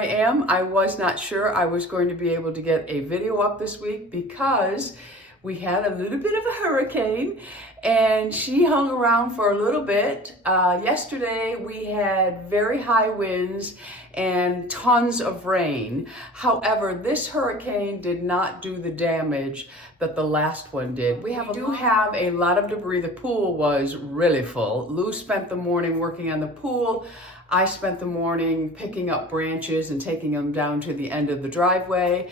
I am. I was not sure I was going to be able to get a video up this week because we had a little bit of a hurricane and she hung around for a little bit. Yesterday we had very high winds and tons of rain. However, this hurricane did not do the damage that the last one did. We do have a lot of debris. The pool was really full. Lou spent the morning working on the pool. I spent the morning picking up branches and taking them down to the end of the driveway.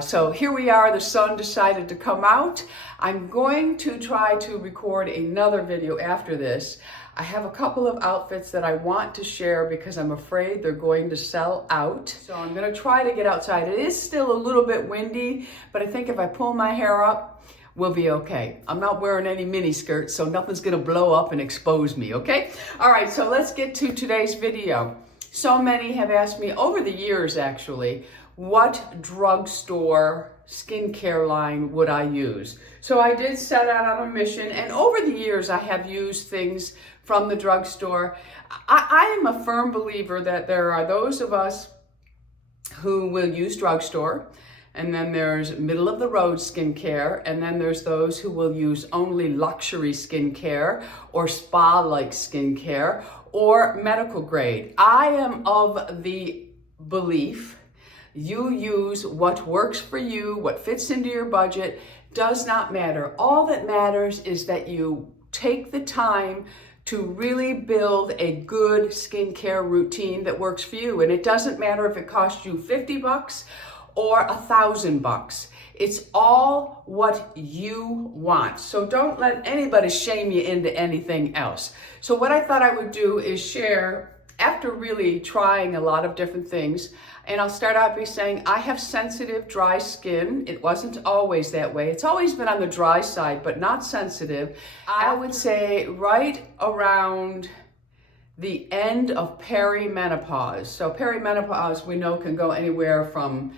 So here we are, the sun decided to come out. I'm going to try to record another video after this. I have a couple of outfits that I want to share because I'm afraid they're going to sell out. So I'm gonna try to get outside. It is still a little bit windy, but I think if I pull my hair up, we'll be okay. I'm not wearing any mini skirts, so nothing's gonna blow up and expose me, okay? All right, so let's get to today's video. So many have asked me over the years, actually, what drugstore skincare line would I use? So I did set out on a mission, and over the years I have used things from the drugstore. I am a firm believer that there are those of us who will use drugstore, and then there's middle of the road skincare, and then there's those who will use only luxury skincare or spa-like skincare or medical grade. I am of the belief you use what works for you, what fits into your budget, does not matter. All that matters is that you take the time to really build a good skincare routine that works for you. And it doesn't matter if it costs you 50 bucks or $1,000. It's all what you want. So don't let anybody shame you into anything else. So what I thought I would do is share, after really trying a lot of different things, and I'll start out by saying I have sensitive, dry skin. It wasn't always that way. It's always been on the dry side, but not sensitive. I would say right around the end of perimenopause. So perimenopause, we know, can go anywhere from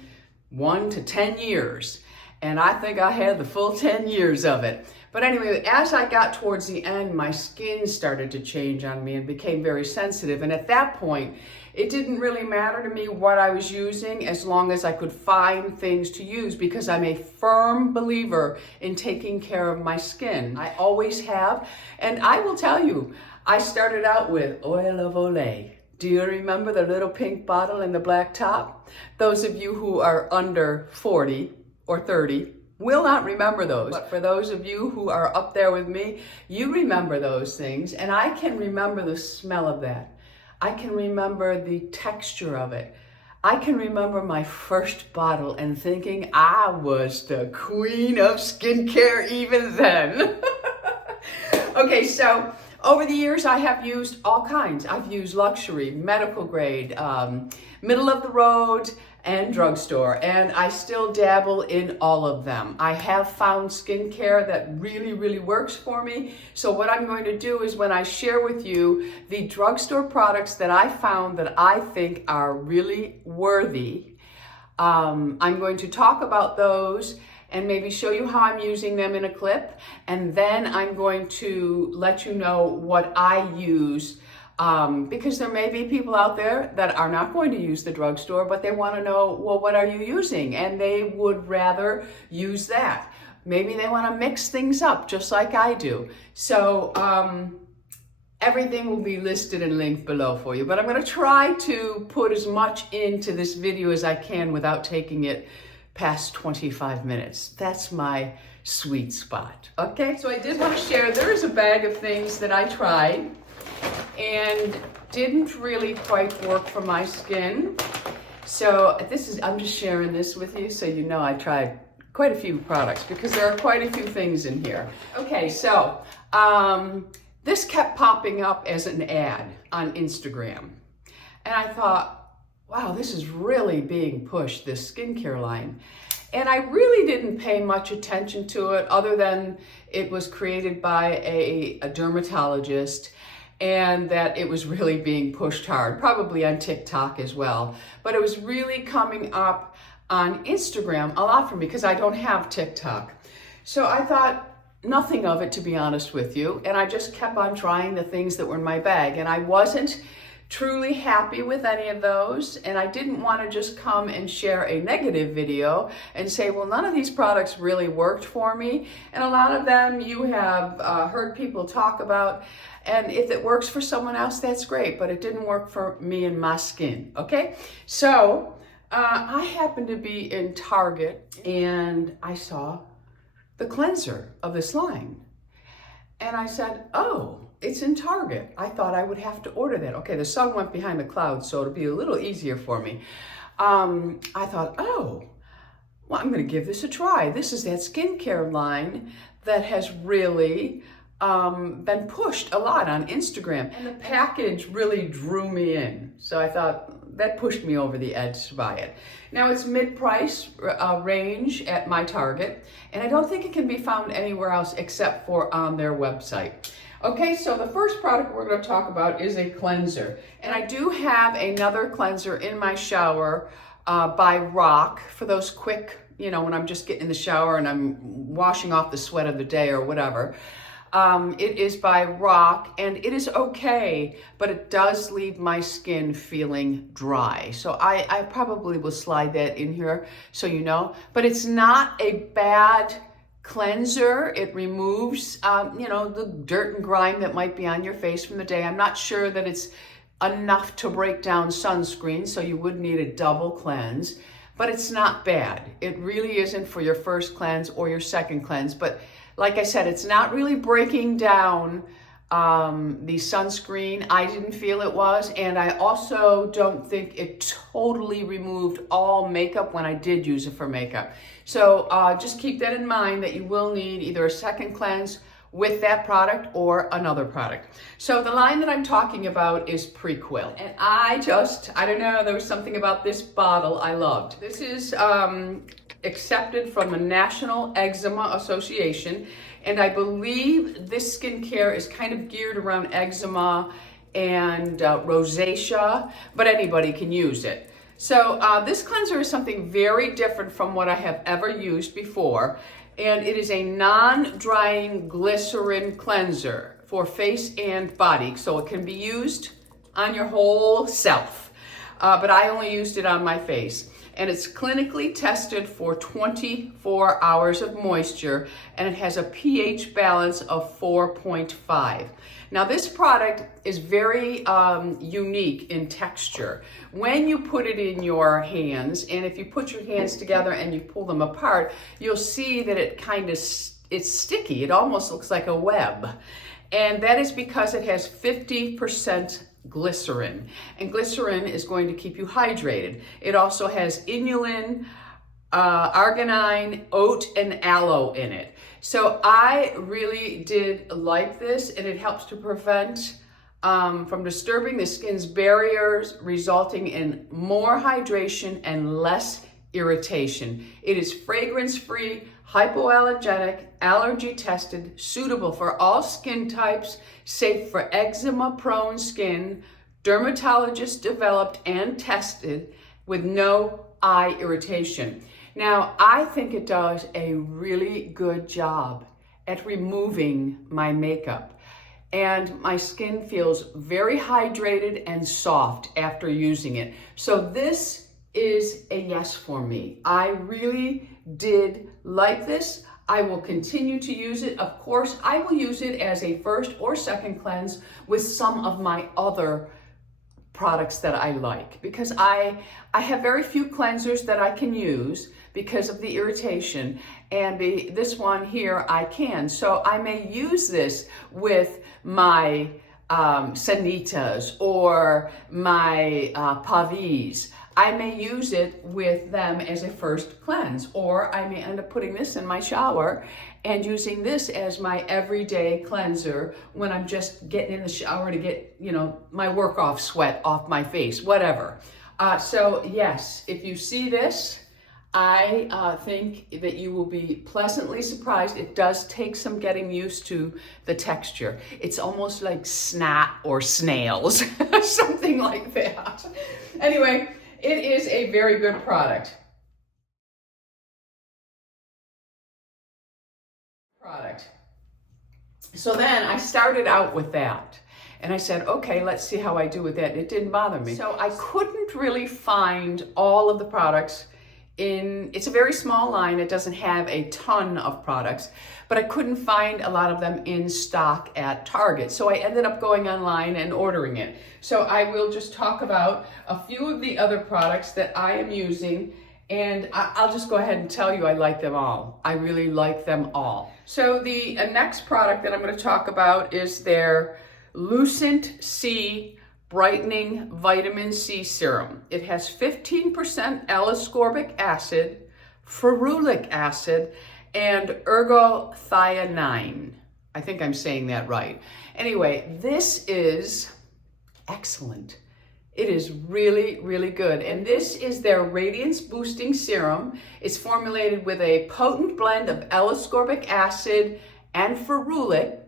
1 to 10 years. And I think I had the full 10 years of it. But anyway, as I got towards the end, my skin started to change on me and became very sensitive. And at that point, it didn't really matter to me what I was using as long as I could find things to use, because I'm a firm believer in taking care of my skin. I always have. And I will tell you, I started out with oil of Olay. Do you remember the little pink bottle and the black top? Those of you who are under 40 or 30 will not remember those. But for those of you who are up there with me, you remember those things. And I can remember the smell of that. I can remember the texture of it. I can remember my first bottle and thinking I was the queen of skincare even then. Okay, so over the years, I have used all kinds. I've used luxury, medical grade, middle of the road, and drugstore, and I still dabble in all of them. I have found skincare that really, really works for me. So what I'm going to do is, when I share with you the drugstore products that I found that I think are really worthy, I'm going to talk about those and maybe show you how I'm using them in a clip. And then I'm going to let you know what I use, because there may be people out there that are not going to use the drugstore, but they want to know, well, what are you using? And they would rather use that. Maybe they want to mix things up just like I do. So everything will be listed and linked below for you. But I'm going to try to put as much into this video as I can without taking it past 25 minutes. That's my sweet spot. Okay, so I did want to share, there is a bag of things that I tried and didn't really quite work for my skin. So I'm just sharing this with you so you know I tried quite a few products because there are quite a few things in here. Okay, so this kept popping up as an ad on Instagram. And I thought, wow, this is really being pushed, this skincare line. And I really didn't pay much attention to it other than it was created by a dermatologist, and that it was really being pushed hard, probably on TikTok as well. But it was really coming up on Instagram a lot for me because I don't have TikTok. So I thought nothing of it, to be honest with you. And I just kept on trying the things that were in my bag. And I wasn't truly happy with any of those, and I didn't want to just come and share a negative video and say, well, none of these products really worked for me, and a lot of them you have heard people talk about, and if it works for someone else, that's great, but it didn't work for me and my skin, okay? So I happened to be in Target, and I saw the cleanser of this line, and I said, oh, it's in Target. I thought I would have to order that. Okay, the sun went behind the clouds, so it'll be a little easier for me. I thought, oh, well, I'm gonna give this a try. This is that skincare line that has really been pushed a lot on Instagram. And the package really drew me in. So I thought, that pushed me over the edge to buy it. Now it's mid-price range at my Target, and I don't think it can be found anywhere else except for on their website. Okay, so the first product we're going to talk about is a cleanser. And I do have another cleanser in my shower by Rock for those quick, you know, when I'm just getting in the shower and I'm washing off the sweat of the day or whatever. It is by Rock, and it is okay, but it does leave my skin feeling dry. So I probably will slide that in here so you know. But it's not a bad cleanser. It removes, you know, the dirt and grime that might be on your face from the day. I'm not sure that it's enough to break down sunscreen, so you would need a double cleanse, but it's not bad. It really isn't for your first cleanse or your second cleanse, but like I said, it's not really breaking down the sunscreen. I didn't feel it was, and I also don't think it totally removed all makeup when I did use it for makeup. So just keep that in mind, that you will need either a second cleanse with that product or another product. So the line that I'm talking about is PREQUEL, and I don't know, there was something about this bottle I loved. This is accepted from the National Eczema Association, and I believe this skincare is kind of geared around eczema and rosacea, but anybody can use it. So this cleanser is something very different from what I have ever used before, and it is a non-drying glycerin cleanser for face and body, so it can be used on your whole self, but I only used it on my face. And it's clinically tested for 24 hours of moisture, and it has a pH balance of 4.5. Now this product is very unique in texture. When you put it in your hands, and if you put your hands together and you pull them apart, you'll see that it it's sticky. It almost looks like a web. And that is because it has 50% glycerin, and glycerin is going to keep you hydrated. It also has inulin, arginine, oat, and aloe in it. So I really did like this, and it helps to prevent from disturbing the skin's barriers, resulting in more hydration and less irritation. It is fragrance-free, hypoallergenic, allergy tested, suitable for all skin types, safe for eczema-prone skin, dermatologist developed and tested, with no eye irritation. Now, I think it does a really good job at removing my makeup, and my skin feels very hydrated and soft after using it. So this is a yes for me. I really did like this. I will continue to use it. Of course, I will use it as a first or second cleanse with some of my other products that I like, because I have very few cleansers that I can use because of the irritation, and this one here I can. So I may use this with my Sanitas or my Pavis. I may use it with them as a first cleanse, or I may end up putting this in my shower and using this as my everyday cleanser when I'm just getting in the shower to get, you know, my work off sweat off my face, whatever. So yes, if you see this, I think that you will be pleasantly surprised. It does take some getting used to the texture. It's almost like snot or snails, something like that. Anyway, it is a very good product. So then I started out with that. And I said, okay, let's see how I do with that. It didn't bother me. So I couldn't really find all of the products it's a very small line. It doesn't have a ton of products, but I couldn't find a lot of them in stock at Target. So I ended up going online and ordering it. So I will just talk about a few of the other products that I am using, and I'll just go ahead and tell you I like them all. I really like them all. So the next product that I'm going to talk about is their Lucent C Brightening Vitamin C Serum. It has 15% L-ascorbic acid, ferulic acid, and ergothioneine. I think I'm saying that right. Anyway, this is excellent. It is really, really good. And this is their Radiance Boosting Serum. It's formulated with a potent blend of L-ascorbic acid and ferulic.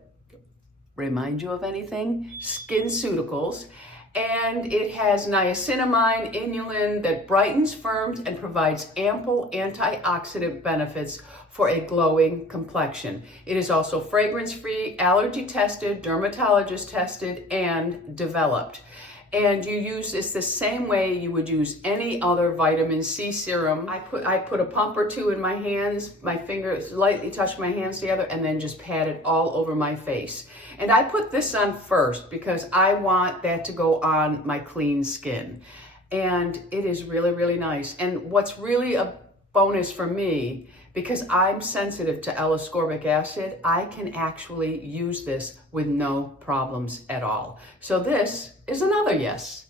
Remind you of anything? SkinCeuticals. And it has niacinamide, inulin that brightens, firms, and provides ample antioxidant benefits for a glowing complexion. It is also fragrance-free, allergy tested, dermatologist tested, and developed. And you use this the same way you would use any other vitamin C serum. I put a pump or two in my hands, my fingers lightly touch my hands together, and then just pat it all over my face. And I put this on first because I want that to go on my clean skin. And it is really, really nice. And what's really a bonus for me, because I'm sensitive to L-ascorbic acid, I can actually use this with no problems at all. So this is another yes.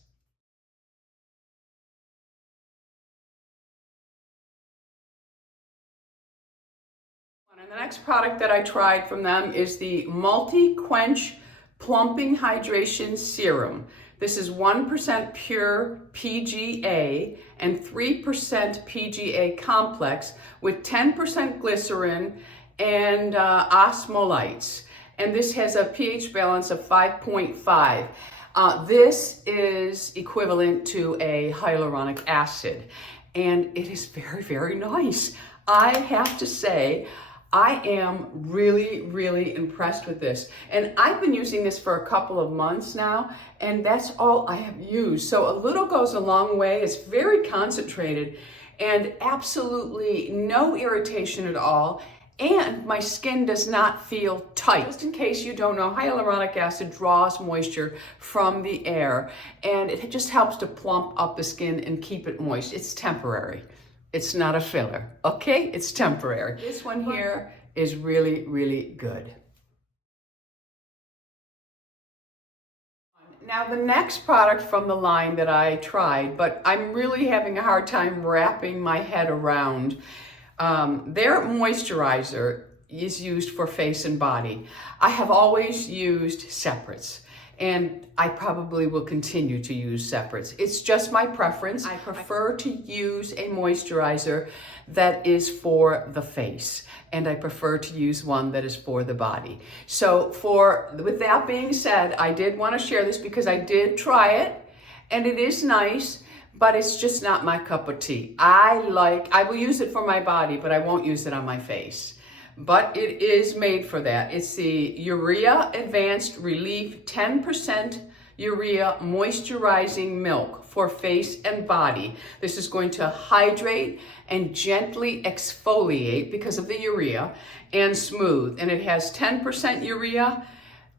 And the next product that I tried from them is the Multi-Quench Plumping Hydration Serum. This is 1% pure PGA and 3% PGA complex with 10% glycerin and osmolytes. And this has a pH balance of 5.5. This is equivalent to a hyaluronic acid. And it is very, very nice. I have to say, I am really, really impressed with this. And I've been using this for a couple of months now, and that's all I have used. So a little goes a long way. It's very concentrated and absolutely no irritation at all. And my skin does not feel tight. Just in case you don't know, hyaluronic acid draws moisture from the air, and it just helps to plump up the skin and keep it moist. It's temporary. It's not a filler, okay? It's temporary. This one here is really, really good. Now the next product from the line that I tried, but I'm really having a hard time wrapping my head around, their moisturizer is used for face and body. I have always used separates, and I probably will continue to use separates. It's just my preference. I prefer to use a moisturizer that is for the face, and I prefer to use one that is for the body. So with that being said, I did want to share this because I did try it, and it is nice, but it's just not my cup of tea. I will use it for my body, but I won't use it on my face. But it is made for that. It's the Urea Advanced Relief 10% Urea Moisturizing Milk for face and body. This is going to hydrate and gently exfoliate because of the urea and smooth. And it has 10% urea,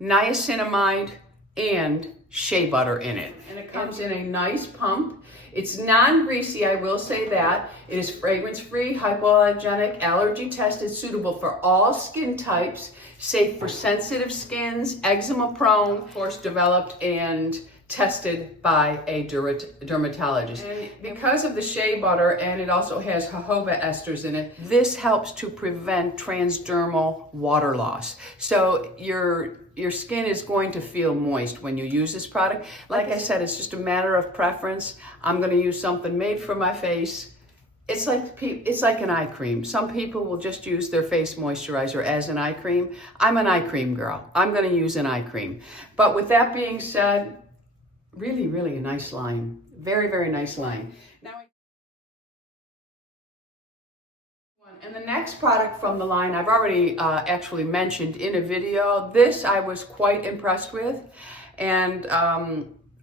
niacinamide, and shea butter in it. And it comes in a nice pump. It's non-greasy, I will say that. It is fragrance-free, hypoallergenic, allergy-tested, suitable for all skin types, safe for sensitive skins, eczema-prone, of course, developed and tested by a dermatologist. And because of the shea butter, and it also has jojoba esters in it, this helps to prevent transdermal water loss. So your skin is going to feel moist when you use this product. Like I said, it's just a matter of preference. I'm going to use something made for my face. It's like an eye cream. Some people will just use their face moisturizer as an eye cream. I'm an eye cream girl. I'm going to use an eye cream. But with that being said, really, really a nice line. Very, very nice line. And the next product from the line, I've already actually mentioned in a video. This I was quite impressed with. and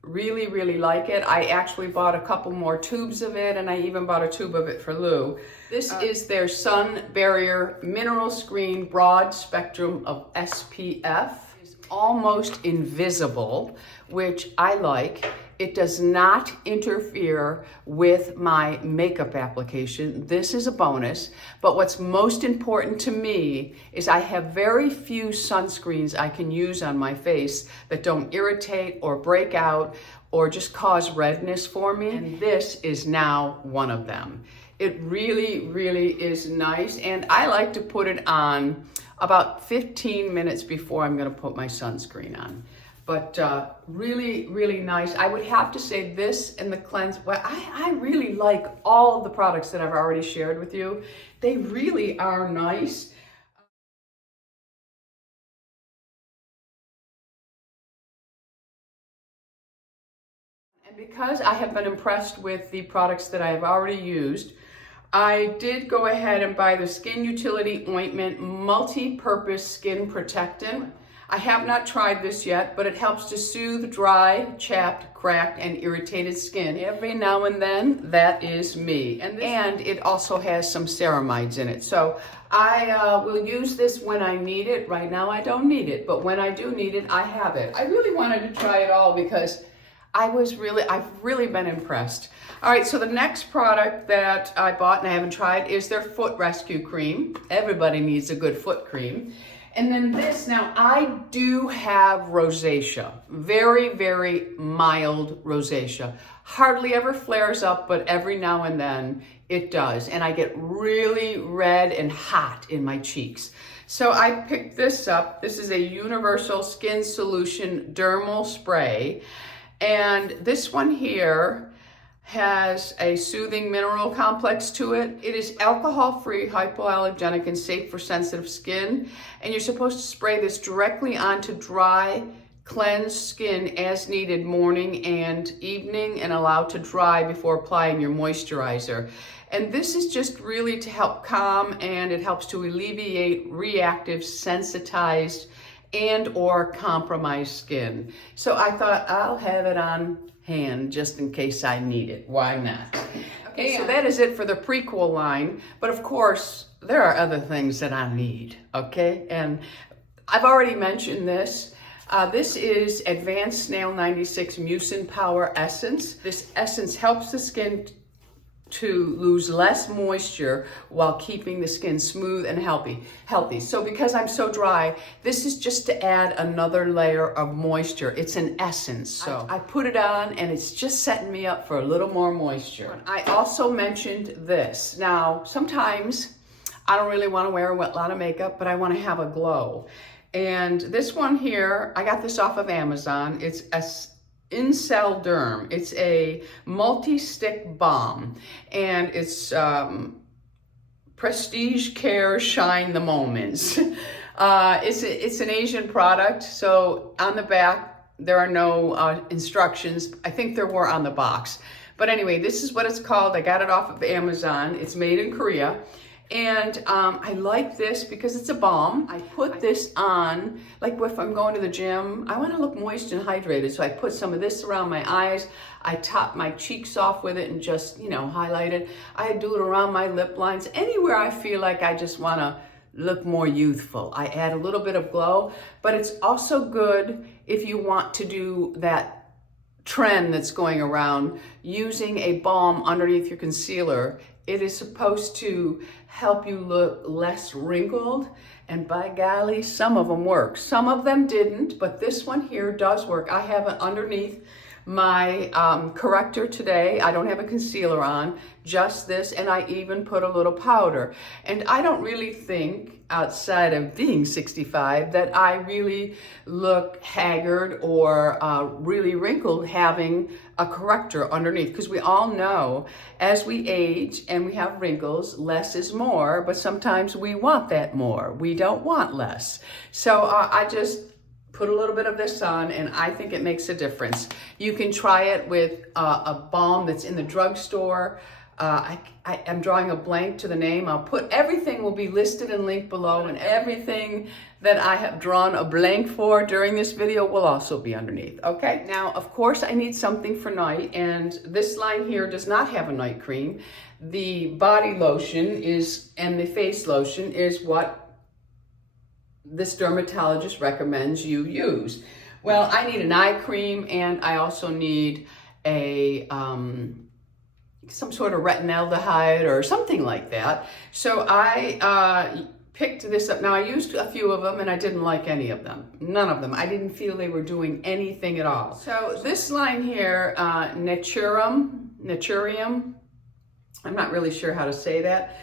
really, really like it. I actually bought a couple more tubes of it, and I even bought a tube of it for Lou. This is their Sun Barrier Mineral Screen Broad Spectrum of SPF. It's almost invisible, which I like. It does not interfere with my makeup application. This is a bonus, but what's most important to me is I have very few sunscreens I can use on my face that don't irritate or break out or just cause redness for me, and this is now one of them. It really, really is nice, and I like to put it on about 15 minutes before I'm gonna put my sunscreen on. But really, really nice. I would have to say this and the cleanse, well, I really like all of the products that I've already shared with you. They really are nice. And because I have been impressed with the products that I have already used, I did go ahead and buy the Skin Utility Ointment Multi-Purpose Skin Protectant. I have not tried this yet, but it helps to soothe dry, chapped, cracked, and irritated skin. Every now and then, that is me. And it also has some ceramides in it. So I will use this when I need it. Right now, I don't need it, but when I do need it, I have it. I really wanted to try it all because I've really been impressed. All right, so the next product that I bought and I haven't tried is their Foot Rescue Cream. Everybody needs a good foot cream. And then this, now I do have rosacea, very, very mild rosacea. Hardly ever flares up, but every now and then it does. And I get really red and hot in my cheeks. So I picked this up. This is a Universal Skin Solution Dermal Spray. And this one here has a soothing mineral complex to it. It is alcohol-free, hypoallergenic, and safe for sensitive skin. And you're supposed to spray this directly onto dry, cleansed skin as needed morning and evening, and allow to dry before applying your moisturizer. And this is just really to help calm, and it helps to alleviate reactive, sensitized, and or compromised skin. So I thought I'll have it on hand just in case I need it. Why not? Okay, so that is it for the Prequel line. But of course, there are other things that I need, okay? And I've already mentioned this. This is Advanced Snail 96 Mucin Power Essence. This essence helps the skin to lose less moisture while keeping the skin smooth and healthy. So because I'm so dry, this is just to add another layer of moisture. It's an essence. So I put it on and it's just setting me up for a little more moisture. I also mentioned this. Now, sometimes I don't really want to wear a lot of makeup, but I want to have a glow. And this one here, I got this off of Amazon. It's Incel Derm. It's a multi-stick balm, and it's Prestige Care Shine the Moments. It's an Asian product, so on the back there are no instructions. I think there were on the box. But anyway, this is what it's called. I got it off of Amazon. It's made in Korea. And I like this because it's a balm. I put this on, like if I'm going to the gym, I want to look moist and hydrated. So I put some of this around my eyes. I top my cheeks off with it and just, highlight it. I do it around my lip lines. Anywhere I feel like I just want to look more youthful. I add a little bit of glow, but it's also good if you want to do that trend that's going around using a balm underneath your concealer. It is supposed to help you look less wrinkled, and by golly, some of them work. Some of them didn't, but this one here does work. I have it underneath my corrector today. I don't have a concealer on, just this, and I even put a little powder. And I don't really think, outside of being 65, that I really look haggard or really wrinkled having a corrector underneath, because we all know as we age and we have wrinkles, less is more, but sometimes we want that more. We don't want less. So I just put a little bit of this on, and I think it makes a difference. You can try it with a balm that's in the drugstore. I'm drawing a blank to the name. I'll put everything will be listed and linked below, and everything that I have drawn a blank for during this video will also be underneath. Okay, now of course I need something for night, and this line here does not have a night cream. The body lotion is, and the face lotion is what this dermatologist recommends you use. Well, I need an eye cream, and I also need a some sort of retinaldehyde or something like that. So I picked this up. Now I used a few of them and I didn't like any of them. None of them. I didn't feel they were doing anything at all. So this line here, Naturium, I'm not really sure how to say that.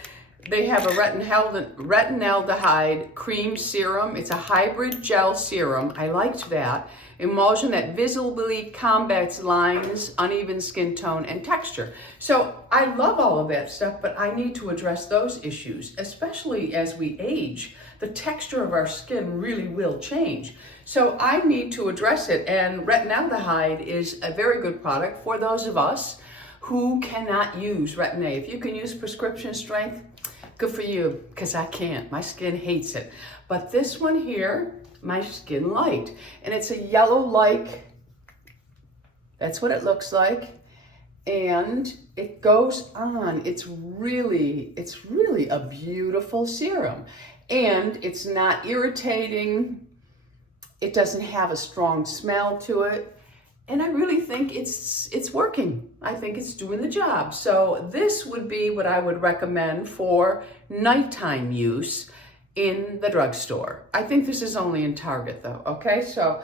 They have a retinaldehyde cream serum. It's a hybrid gel serum. I liked that. Emulsion that visibly combats lines, uneven skin tone, and texture. So I love all of that stuff, but I need to address those issues, especially as we age. The texture of our skin really will change. So I need to address it, and retinaldehyde is a very good product for those of us who cannot use Retin-A. If you can use prescription strength, good for you, because I can't. My skin hates it. But this one here, my skin liked, and it's a yellow-like, that's what it looks like, and it goes on. It's really a beautiful serum, and it's not irritating. It doesn't have a strong smell to it, and I really think it's working. I think it's doing the job. So this would be what I would recommend for nighttime use in the drugstore. I think this is only in Target though, okay? So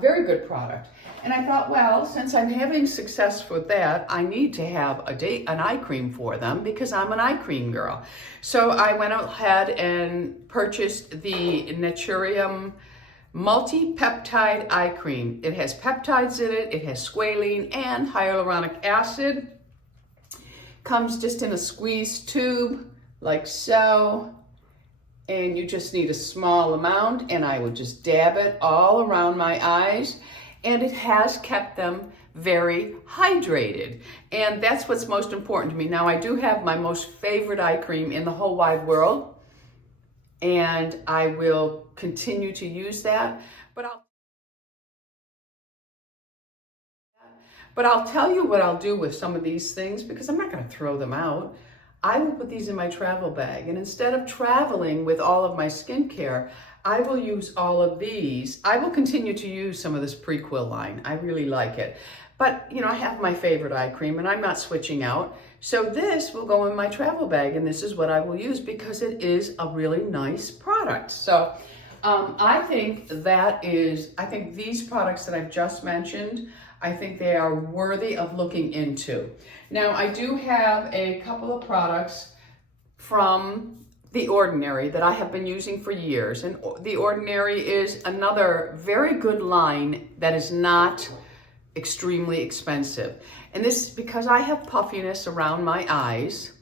very good product. And I thought, well, since I'm having success with that, I need to have an eye cream for them because I'm an eye cream girl. So I went ahead and purchased the Naturium multi-peptide eye cream. It has peptides in it, it has squalene and hyaluronic acid. Comes just in a squeeze tube, like so. And you just need a small amount, and I would just dab it all around my eyes, and it has kept them very hydrated, and that's what's most important to me. Now I do have my most favorite eye cream in the whole wide world, and I will continue to use that, but I'll tell you what I'll do with some of these things, because I'm not going to throw them out. I will put these in my travel bag, and instead of traveling with all of my skincare, I will use all of these. I will continue to use some of this PREQUEL line. I really like it. But, you know, I have my favorite eye cream, and I'm not switching out. So this will go in my travel bag, and this is what I will use because it is a really nice product. So I think these products that I've just mentioned, I think they are worthy of looking into. Now, I do have a couple of products from The Ordinary that I have been using for years. And The Ordinary is another very good line that is not extremely expensive. And this, because I have puffiness around my eyes,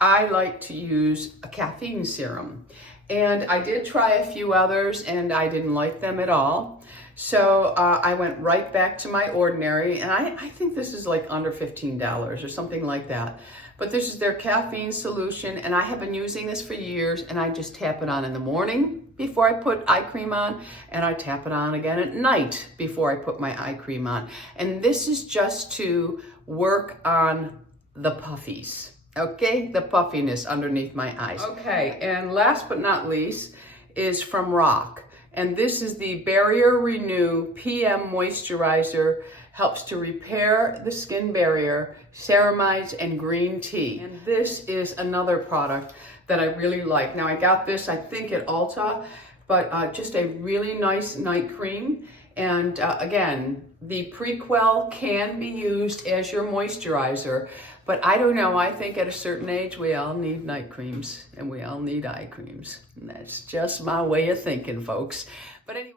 I like to use a caffeine serum. And I did try a few others and I didn't like them at all. So I went right back to my Ordinary, and I think this is like under $15 or something like that. But this is their caffeine solution, and I have been using this for years, and I just tap it on in the morning before I put eye cream on, and I tap it on again at night before I put my eye cream on. And this is just to work on the puffies, okay? The puffiness underneath my eyes. Okay, and last but not least is from RoC. And this is the Barrier Renew PM Moisturizer. Helps to repair the skin barrier, ceramides, and green tea. And this is another product that I really like. Now I got this, I think at Ulta, but just a really nice night cream. And again, the PREQUEL can be used as your moisturizer, but I don't know, I think at a certain age we all need night creams and we all need eye creams. And that's just my way of thinking, folks. But anyway.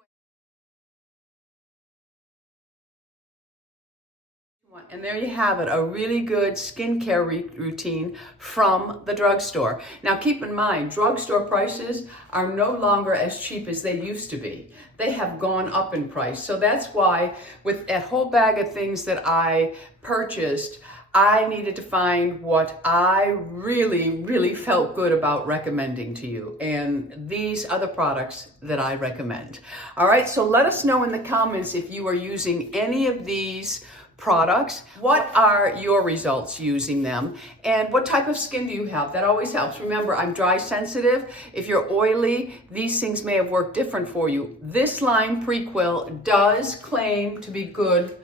And there you have it, a really good skincare routine from the drugstore. Now keep in mind, drugstore prices are no longer as cheap as they used to be. They have gone up in price. So that's why with that whole bag of things that I purchased, I needed to find what I really felt good about recommending to you. And these are the products that I recommend. All right, so let us know in the comments if you are using any of these products. What are your results using them? And what type of skin do you have? That always helps. Remember, I'm dry sensitive. If you're oily, these things may have worked different for you. This line, PREQUEL, does claim to be good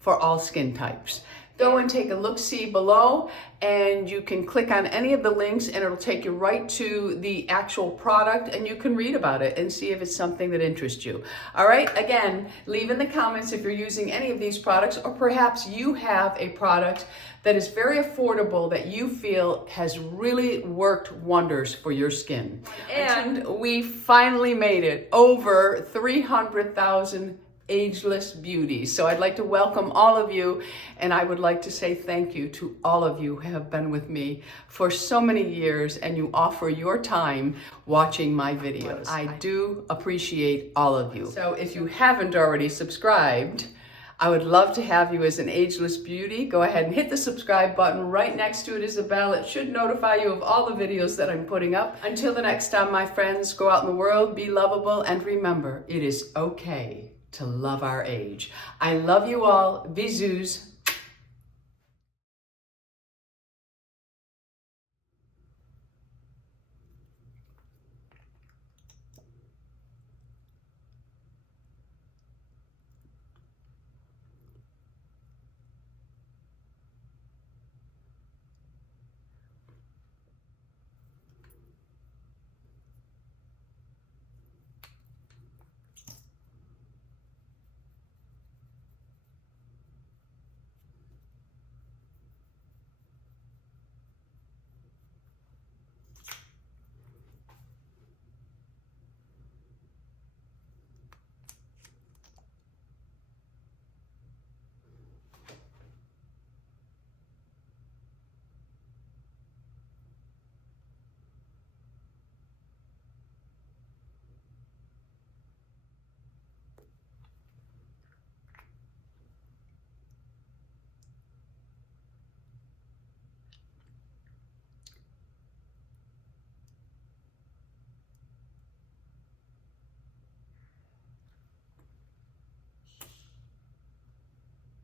for all skin types. Go and take a look-see below, and you can click on any of the links and it'll take you right to the actual product, and you can read about it and see if it's something that interests you. All right, again, leave in the comments if you're using any of these products, or perhaps you have a product that is very affordable that you feel has really worked wonders for your skin. And we finally made it, over 300,000 ageless beauties. So I'd like to welcome all of you, and I would like to say thank you to all of you who have been with me for so many years, and you offer your time watching my videos. I do appreciate all of you. So if you haven't already subscribed, I would love to have you as an ageless beauty. Go ahead and hit the subscribe button. Right next to it is a bell. It should notify you of all the videos that I'm putting up. Until the next time, my friends, go out in the world, be lovable, and remember, it is okay to love our age. I love you all. Bisous.